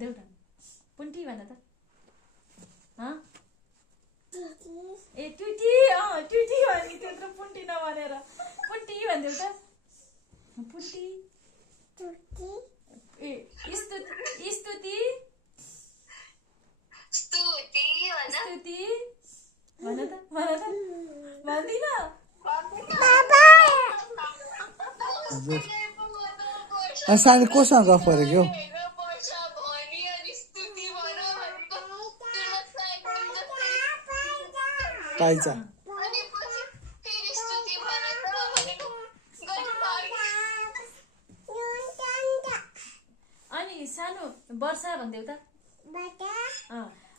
भनिदेऊ न पुन्टी भन त ए ट्युटी ट्युटी भने त्यत्रो पुन्टी नभनेर पुन्टी भनिदेऊ त पुन्टी ए स्तुति स्तुति स्तुति भन त भन्दिन सानो कोसँग गफ गरेको पाइचा अनि सानो वर्षा भनिदेऊ त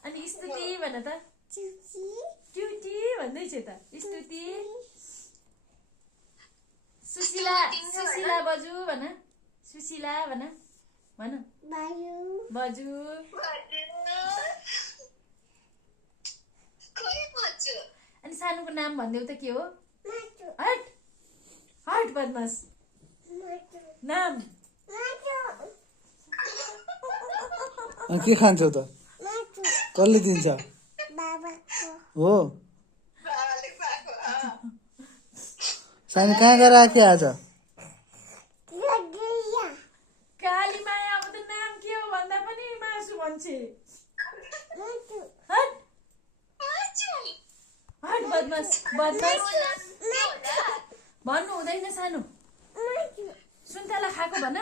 अनि स्तुति भन त ट्युटी भन्दैछु त स्तुति सुशीला सुशीला बजु भन सुशीला भन भन बजु अनि सानोको नाम भनिदेऊ त के हो हट हट बदमास नाम के खान्छौ त कसले दिन्छ हो सानो कहाँ गएर आके आज काली माया अब त नाम के हो भन्दा पनि मासु भन्छे हट हट बदमास बदमास भन्नु हुँदैन सानो सुन्तला खाएको भन